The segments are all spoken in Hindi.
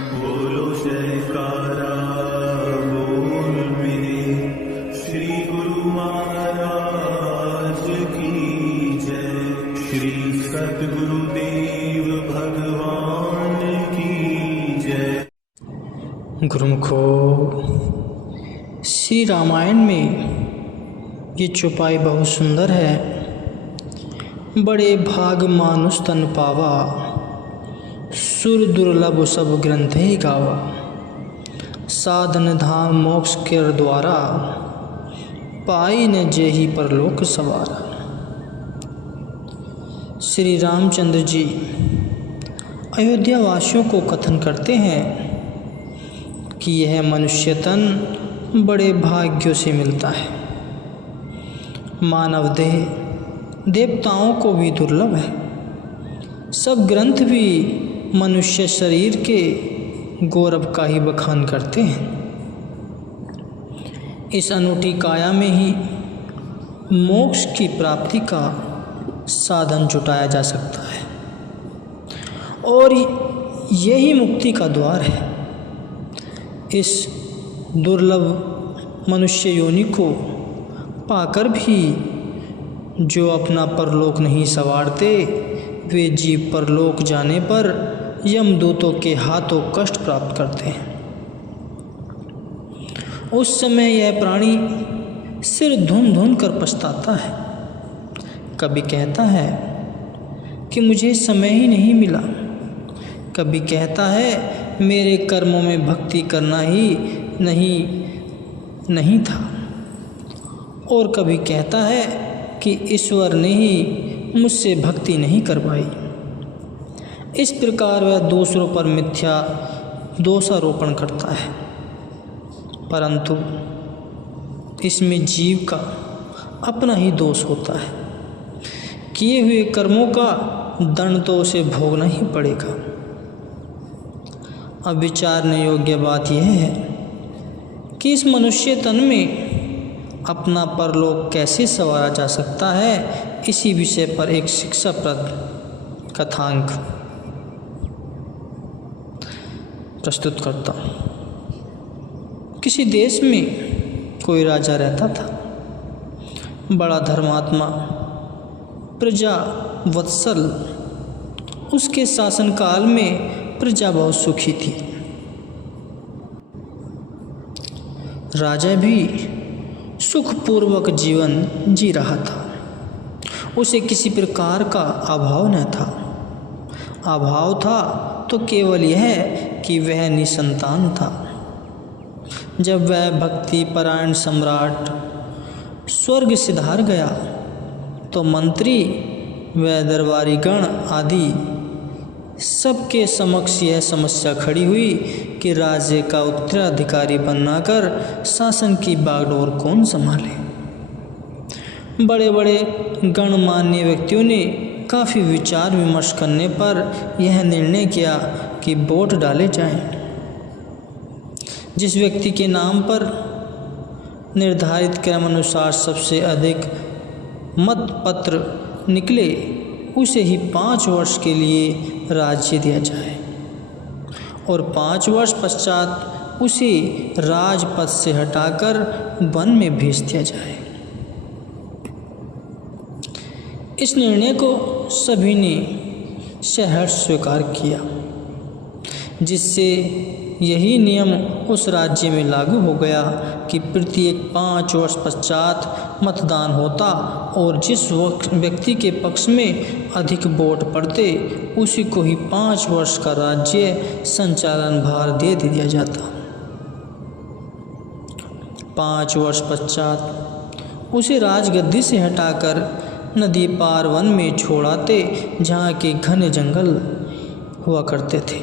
बोलो जयकारा बोल मेरे श्री गुरु महाराज की जय। श्री सद्गुरुदेव भगवान की जय। गुरुमुखो, श्री रामायण में ये चौपाई बहुत सुंदर है। बड़े भाग मानुष तन पावा, सुर दुर्लभ सब ग्रंथ ही गावा। साधन धाम मोक्ष के द्वारा, पाई न जेहि परलोक सवारा। श्री रामचंद्र जी अयोध्या वासियों को कथन करते हैं कि यह मनुष्य तन बड़े भाग्यों से मिलता है। मानव देह देवताओं को भी दुर्लभ है। सब ग्रंथ भी मनुष्य शरीर के गौरव का ही बखान करते हैं। इस अनूठी काया में ही मोक्ष की प्राप्ति का साधन जुटाया जा सकता है और यही मुक्ति का द्वार है। इस दुर्लभ मनुष्य योनि को पाकर भी जो अपना परलोक नहीं संवारते, वे जीव परलोक जाने पर यमदूतों के हाथों कष्ट प्राप्त करते हैं। उस समय यह प्राणी सिर धुन धुन कर पछताता है। कभी कहता है कि मुझे समय ही नहीं मिला, कभी कहता है मेरे कर्मों में भक्ति करना ही नहीं था, और कभी कहता है कि ईश्वर ने ही मुझसे भक्ति नहीं करवाई। इस प्रकार वह दूसरों पर मिथ्या दोषारोपण करता है, परंतु इसमें जीव का अपना ही दोष होता है। किए हुए कर्मों का दंड तो उसे भोगना ही पड़ेगा। अब विचारने योग्य बात यह है कि इस मनुष्य तन में अपना परलोक कैसे संवारा जा सकता है, इसी विषय पर एक शिक्षाप्रद कथांक प्रस्तुत करता हूँ। किसी देश में कोई राजा रहता था, बड़ा धर्मात्मा, प्रजा वत्सल। उसके शासनकाल में प्रजा बहुत सुखी थी। राजा भी सुखपूर्वक जीवन जी रहा था। उसे किसी प्रकार का अभाव न था। अभाव था तो केवल यह कि वह निसंतान था। जब वह भक्ति परायण सम्राट स्वर्ग सिधार गया तो मंत्री व दरबारी गण आदि सबके समक्ष यह समस्या खड़ी हुई कि राज्य का उत्तराधिकारी बनना कर शासन की बागडोर कौन संभाले। बड़े बड़े गणमान्य व्यक्तियों ने काफ़ी विचार विमर्श करने पर यह निर्णय किया कि वोट डाले जाएं। जिस व्यक्ति के नाम पर निर्धारित क्रमानुसार सबसे अधिक मत पत्र निकले, उसे ही 5 वर्ष के लिए राज्य दिया जाए और 5 वर्ष पश्चात उसे राजपद से हटाकर वन में भेज दिया जाए। इस निर्णय को सभी ने सहर्ष स्वीकार किया, जिससे यही नियम उस राज्य में लागू हो गया कि प्रत्येक 5 वर्ष पश्चात मतदान होता और जिस व्यक्ति के पक्ष में अधिक वोट पड़ते उसी को ही 5 वर्ष का राज्य संचालन भार दे दिया जाता। 5 वर्ष पश्चात उसे राजगद्दी से हटाकर नदी पार वन में छोड़ाते, जहाँ के घने जंगल हुआ करते थे।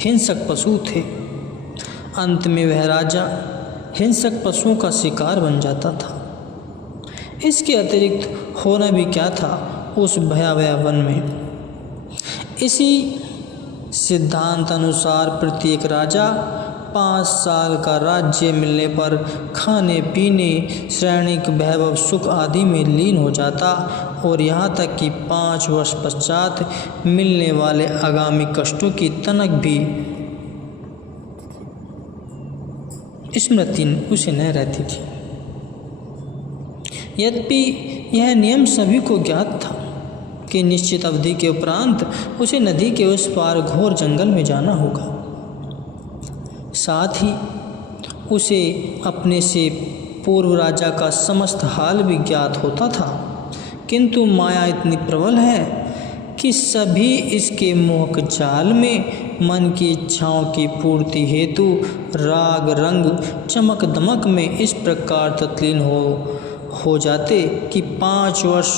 हिंसक पशु थे। अंत में वह राजा हिंसक पशुओं का शिकार बन जाता था। इसके अतिरिक्त होना भी क्या था उस भयावह वन में। इसी सिद्धांत अनुसार प्रत्येक राजा 5 साल का राज्य मिलने पर खाने पीने, श्रेणिक वैभव, सुख आदि में लीन हो जाता और यहाँ तक कि 5 वर्ष पश्चात मिलने वाले आगामी कष्टों की तनक भी स्मृति उसे न रहती थी। यद्यपि यह नियम सभी को ज्ञात था कि निश्चित अवधि के उपरांत उसे नदी के उस पार घोर जंगल में जाना होगा। साथ ही उसे अपने से पूर्व राजा का समस्त हाल भी ज्ञात होता था, किंतु माया इतनी प्रबल है कि सभी इसके मोहक जाल में मन की इच्छाओं की पूर्ति हेतु राग रंग चमक दमक में इस प्रकार तल्लीन हो जाते कि 5 वर्ष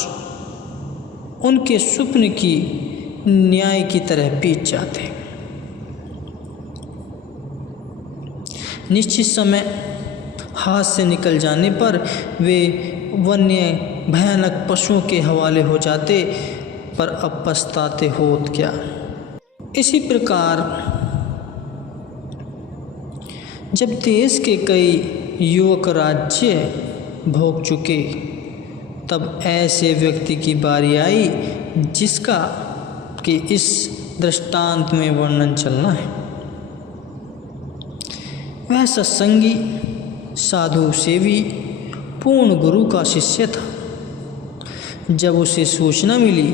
उनके स्वप्न की न्याय की तरह बीत जाते। निश्चित समय हाथ से निकल जाने पर वे वन्य भयानक पशुओं के हवाले हो जाते, पर अब पछताते होत क्या। इसी प्रकार जब देश के कई युवक राज्य भोग चुके, तब ऐसे व्यक्ति की बारी आई जिसका कि इस दृष्टांत में वर्णन चलना है। वह सत्संगी, साधु सेवी, पूर्ण गुरु का शिष्य था। जब उसे सूचना मिली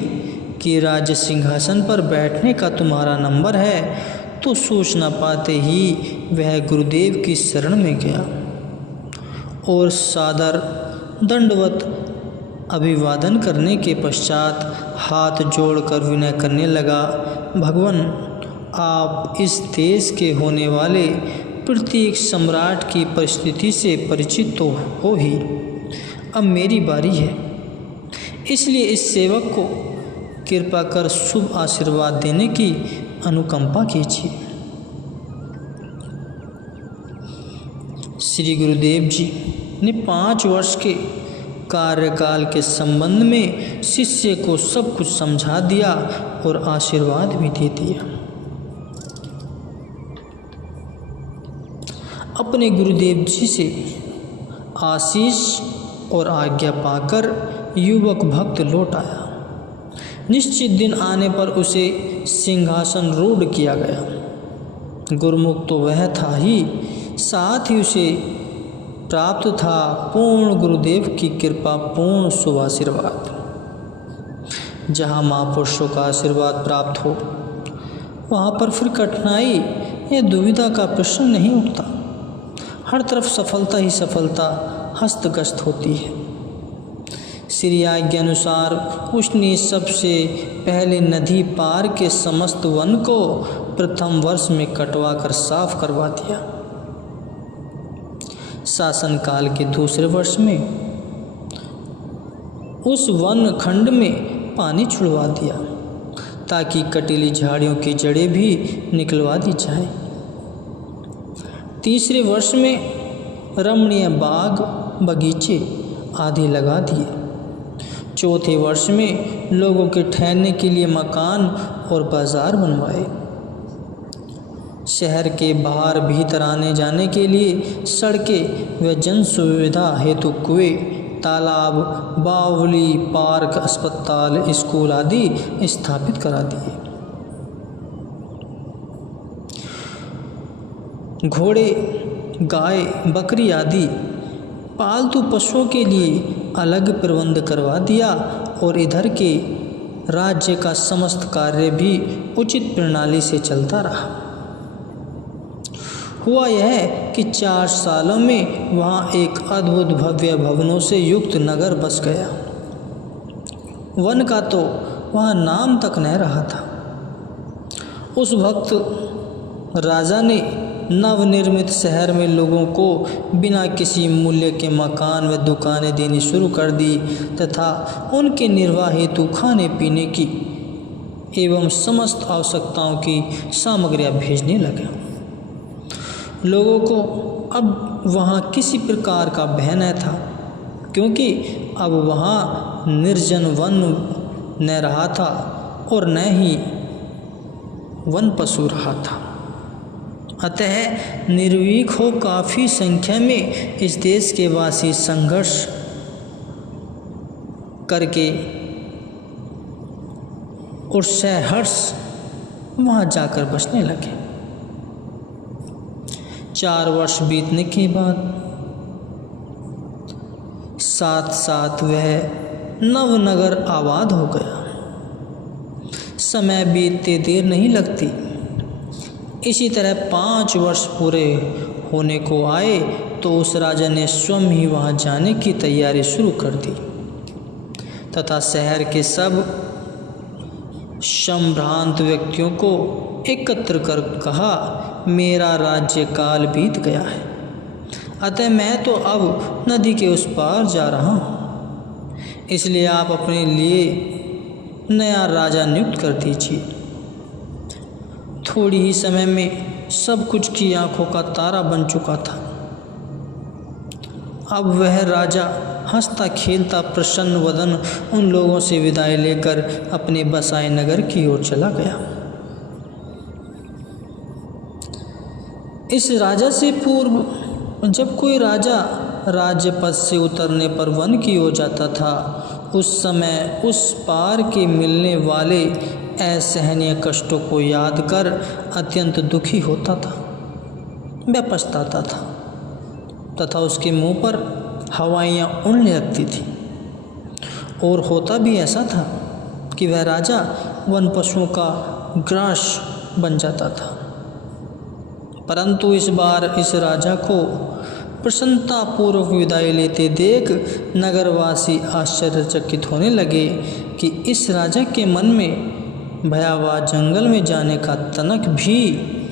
कि राज्य सिंहासन पर बैठने का तुम्हारा नंबर है, तो सूचना पाते ही वह गुरुदेव की शरण में गया और सादर दंडवत अभिवादन करने के पश्चात हाथ जोड़कर विनय करने लगा, भगवान, आप इस देश के होने वाले प्रत्येक सम्राट की परिस्थिति से परिचित तो हो ही। अब मेरी बारी है, इसलिए इस सेवक को कृपा कर शुभ आशीर्वाद देने की अनुकंपा कीजिए। श्री गुरुदेव जी ने 5 वर्ष के कार्यकाल के संबंध में शिष्य को सब कुछ समझा दिया और आशीर्वाद भी दे दिया। अपने गुरुदेव जी से आशीष और आज्ञा पाकर युवक भक्त लौट आया। निश्चित दिन आने पर उसे सिंहासन रूढ़ किया गया। गुरुमुख तो वह था ही, साथ ही उसे प्राप्त था पूर्ण गुरुदेव की कृपा, पूर्ण शुभ आशीर्वाद। जहाँ महापुरुषों का आशीर्वाद प्राप्त हो, वहाँ पर फिर कठिनाई या दुविधा का प्रश्न नहीं उठता। हर तरफ सफलता ही सफलता हस्तगत होती है। श्री आज्ञा अनुसार उसने सबसे पहले नदी पार के समस्त वन को प्रथम वर्ष में कटवा कर साफ करवा दिया। शासन काल के दूसरे वर्ष में उस वन खंड में पानी छुड़वा दिया ताकि कटीली झाड़ियों की जड़ें भी निकलवा दी जाए। तीसरे वर्ष में रमणीय बाग बगीचे आदि लगा दिए। चौथे वर्ष में लोगों के ठहरने के लिए मकान और बाजार बनवाए। शहर के बाहर भीतर आने जाने के लिए सड़कें व जन सुविधा हेतु कुएं, तालाब, बावली, पार्क, अस्पताल, स्कूल आदि स्थापित करा दिए। घोड़े, गाय, बकरी आदि पालतू पशुओं के लिए अलग प्रबंध करवा दिया और इधर के राज्य का समस्त कार्य भी उचित प्रणाली से चलता रहा। हुआ यह कि 4 सालों में वहाँ एक अद्भुत भव्य भवनों से युक्त नगर बस गया। वन का तो वहाँ नाम तक न रहा था। उस वक्त राजा ने नवनिर्मित शहर में लोगों को बिना किसी मूल्य के मकान व दुकानें देनी शुरू कर दी तथा उनके निर्वाह हेतु खाने पीने की एवं समस्त आवश्यकताओं की सामग्रियां भेजने लगा। लोगों को अब वहाँ किसी प्रकार का भय न था, क्योंकि अब वहाँ निर्जन वन न रहा था और न ही वन पशु रहा था। अतः निर्भीक हो काफ़ी संख्या में इस देश के वासी संघर्ष करके और सहर्ष वहाँ जाकर बसने लगे। 4 वर्ष बीतने के बाद साथ साथ वह नवनगर आबाद हो गया। समय बीतते देर नहीं लगती। इसी तरह 5 वर्ष पूरे होने को आए तो उस राजा ने स्वयं ही वहाँ जाने की तैयारी शुरू कर दी तथा शहर के सब संभ्रांत व्यक्तियों को एकत्र कर कहा, मेरा राज्य काल बीत गया है, अतः मैं तो अब नदी के उस पार जा रहा हूँ, इसलिए आप अपने लिए नया राजा नियुक्त कर दीजिए। थोड़ी ही समय में सब कुछ की आंखों का तारा बन चुका था। अब वह राजा हंसता खेलता प्रसन्न वदन उन लोगों से विदाई लेकर अपने बसाए नगर की ओर चला गया। इस राजा से पूर्व जब कोई राजा राज्य पद से उतरने पर वन की ओर जाता था, उस समय उस पार के मिलने वाले असहनीय कष्टों को याद कर अत्यंत दुखी होता था। वह पछताता था तथा उसके मुंह पर हवाइयाँ उड़ने लगती थी। और होता भी ऐसा था कि वह राजा वन पशुओं का ग्रास बन जाता था। परंतु इस बार इस राजा को प्रसन्नतापूर्वक विदाई लेते देख नगरवासी आश्चर्यचकित होने लगे कि इस राजा के मन में भयावह जंगल में जाने का तनक भी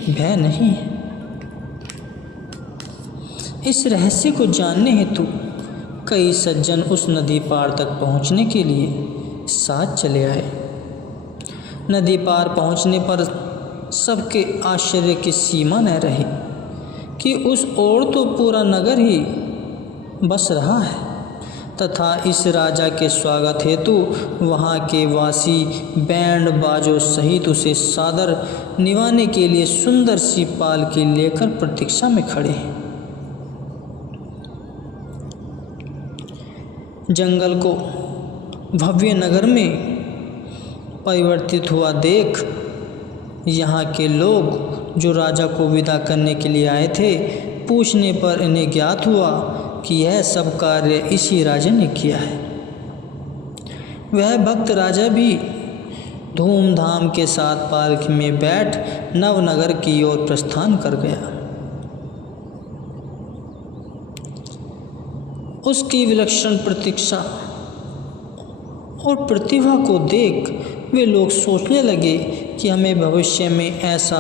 भय नहीं है। इस रहस्य को जानने हेतु कई सज्जन उस नदी पार तक पहुंचने के लिए साथ चले आए। नदी पार पहुंचने पर सबके आश्चर्य की सीमा न रही कि उस ओर तो पूरा नगर ही बस रहा है तथा इस राजा के स्वागत हेतु वहाँ के वासी बैंड बाजों सहित उसे सादर निभाने के लिए सुंदर सी पालकी लेकर प्रतीक्षा में खड़े हैं। जंगल को भव्य नगर में परिवर्तित हुआ देख यहाँ के लोग जो राजा को विदा करने के लिए आए थे, पूछने पर इन्हें ज्ञात हुआ कि यह सब कार्य इसी राजा ने किया है। वह भक्त राजा भी धूमधाम के साथ पालकी में बैठ नवनगर की ओर प्रस्थान कर गया। उसकी विलक्षण प्रतीक्षा और प्रतिभा को देख वे लोग सोचने लगे कि हमें भविष्य में ऐसा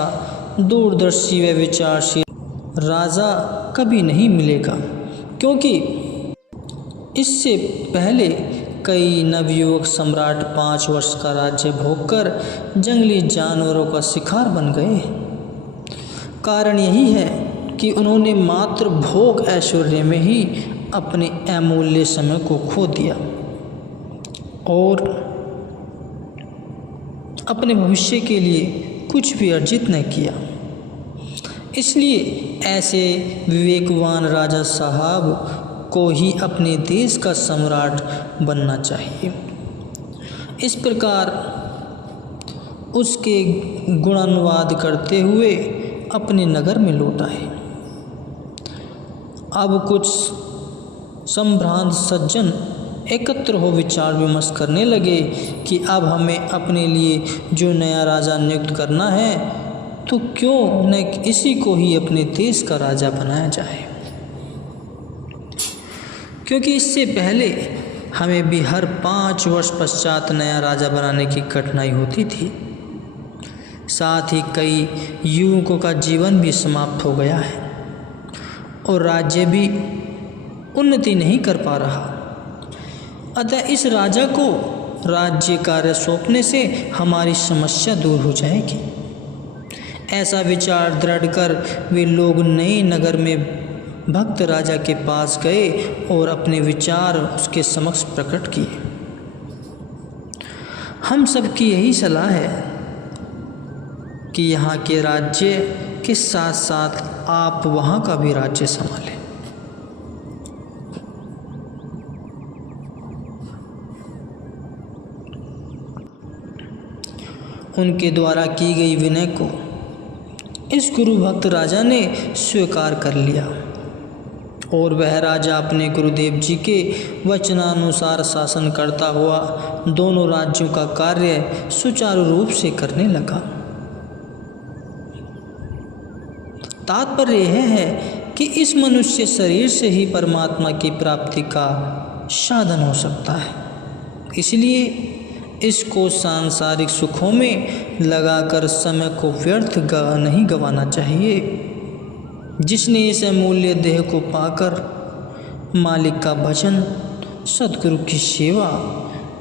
दूरदर्शी व विचारशील राजा कभी नहीं मिलेगा, क्योंकि इससे पहले कई नवयुवक सम्राट 5 वर्ष का राज्य भोगकर जंगली जानवरों का शिकार बन गए। कारण यही है कि उन्होंने मात्र भोग ऐश्वर्य में ही अपने अमूल्य समय को खो दिया और अपने भविष्य के लिए कुछ भी अर्जित न किया। इसलिए ऐसे विवेकवान राजा साहब को ही अपने देश का सम्राट बनना चाहिए। इस प्रकार उसके गुणानुवाद करते हुए अपने नगर में लौट आए। अब कुछ संभ्रांत सज्जन एकत्र हो विचार विमर्श करने लगे कि अब हमें अपने लिए जो नया राजा नियुक्त करना है तो क्यों न इसी को ही अपने देश का राजा बनाया जाए, क्योंकि इससे पहले हमें भी हर 5 वर्ष पश्चात नया राजा बनाने की कठिनाई होती थी। साथ ही कई युवकों का जीवन भी समाप्त हो गया है और राज्य भी उन्नति नहीं कर पा रहा। अतः इस राजा को राज्य कार्य सौंपने से हमारी समस्या दूर हो जाएगी। ऐसा विचार दृढ़ कर वे लोग नए नगर में भक्त राजा के पास गए और अपने विचार उसके समक्ष प्रकट किए। हम सबकी यही सलाह है कि यहाँ के राज्य के साथ साथ आप वहाँ का भी राज्य संभालें। उनके द्वारा की गई विनय को इस गुरु भक्त राजा ने स्वीकार कर लिया और वह राजा अपने गुरुदेव जी के वचनानुसार शासन करता हुआ दोनों राज्यों का कार्य सुचारू रूप से करने लगा। तात्पर्य यह है कि इस मनुष्य शरीर से ही परमात्मा की प्राप्ति का साधन हो सकता है, इसलिए इसको सांसारिक सुखों में लगाकर समय को व्यर्थ नहीं गंवाना चाहिए। जिसने इस अमूल्य देह को पाकर मालिक का भजन, सद्गुरु की सेवा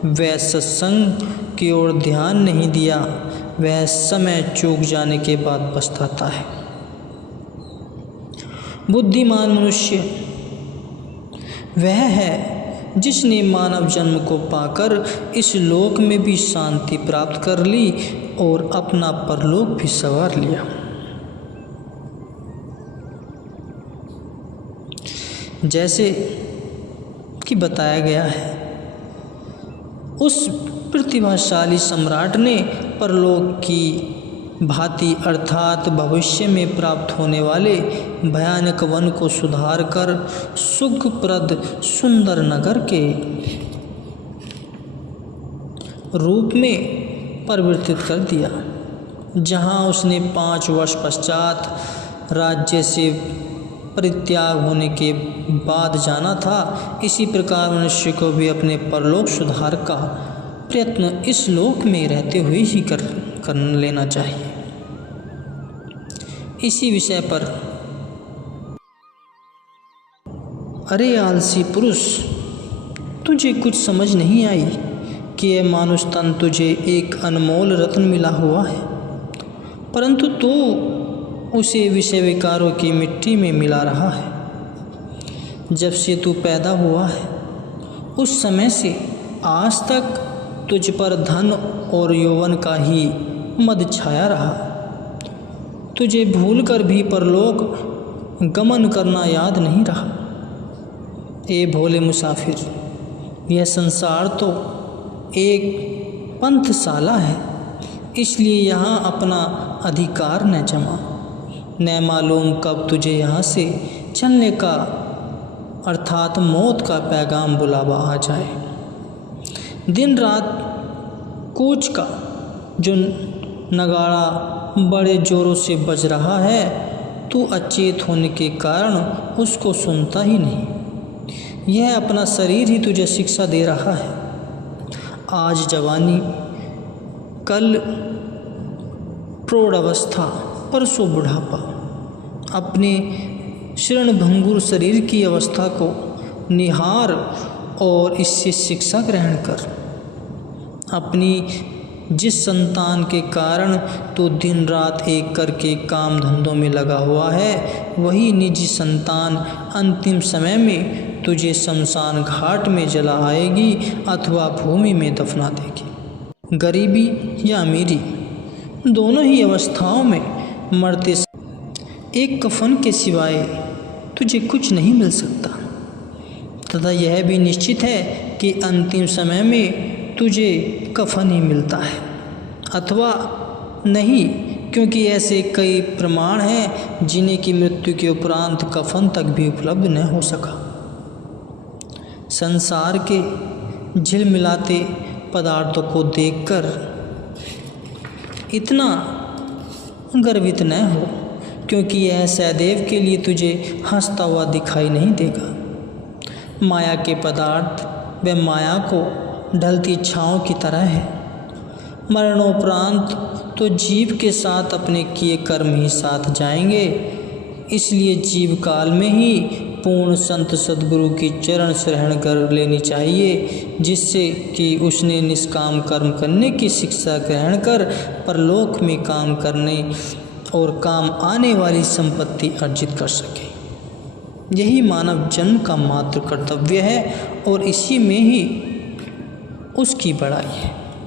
व सत्संग की ओर ध्यान नहीं दिया, वह समय चूक जाने के बाद पछताता है। बुद्धिमान मनुष्य वह है जिसने मानव जन्म को पाकर इस लोक में भी शांति प्राप्त कर ली और अपना परलोक भी संवार लिया। जैसे कि बताया गया है, उस प्रतिभाशाली सम्राट ने परलोक की भांति अर्थात भविष्य में प्राप्त होने वाले भयानक वन को सुधार कर सुखप्रद सुंदर नगर के रूप में परिवर्तित कर दिया, जहां उसने 5 वर्ष पश्चात राज्य से परित्याग होने के बाद जाना था। इसी प्रकार मनुष्य को भी अपने परलोक सुधार का प्रयत्न इस लोक में रहते हुए ही कर लेना चाहिए। इसी विषय पर अरे आलसी पुरुष, तुझे कुछ समझ नहीं आई कि यह मानुष तन तुझे एक अनमोल रत्न मिला हुआ है, परंतु तू उसे विषय विकारों की मिट्टी में मिला रहा है। जब से तू पैदा हुआ है उस समय से आज तक तुझ पर धन और यौवन का ही मद छाया रहा। तुझे भूलकर भी परलोक गमन करना याद नहीं रहा। ए भोले मुसाफिर, यह संसार तो एक पंथशाला है, इसलिए यहाँ अपना अधिकार न जमा। न मालूम कब तुझे यहाँ से चलने का अर्थात मौत का पैगाम बुलावा आ जाए। दिन रात कूच का जो नगाड़ा बड़े जोरों से बज रहा है, तू अचेत होने के कारण उसको सुनता ही नहीं। यह अपना शरीर ही तुझे शिक्षा दे रहा है। आज जवानी, कल प्रौढ़ अवस्था, परसों बुढ़ापा। अपने क्षणभंगुर शरीर की अवस्था को निहार और इससे शिक्षा ग्रहण कर। अपनी जिस संतान के कारण तो दिन रात एक करके काम धंधों में लगा हुआ है, वही निजी संतान अंतिम समय में तुझे शमशान घाट में जला आएगी अथवा भूमि में दफना देगी। गरीबी या अमीरी, दोनों ही अवस्थाओं में मरते एक कफन के सिवाय तुझे कुछ नहीं मिल सकता, तथा यह भी निश्चित है कि अंतिम समय में तुझे कफन ही मिलता है अथवा नहीं, क्योंकि ऐसे कई प्रमाण हैं जिन्हें की मृत्यु के उपरांत कफन तक भी उपलब्ध न हो सका। संसार के झिलमिलाते पदार्थों को देखकर इतना गर्वित न हो, क्योंकि यह सदैव के लिए तुझे हंसता हुआ दिखाई नहीं देगा। माया के पदार्थ व माया को ढलती छाँव की तरह है। मरणोपरांत तो जीव के साथ अपने किए कर्म ही साथ जाएंगे। इसलिए जीव काल में ही पूर्ण संत सद्गुरु की चरण शरण कर लेनी चाहिए, जिससे कि उसने निष्काम कर्म करने की शिक्षा ग्रहण कर परलोक में काम करने और काम आने वाली संपत्ति अर्जित कर सके। यही मानव जन्म का मात्र कर्तव्य है और इसी में ही उसकी बड़ाई है।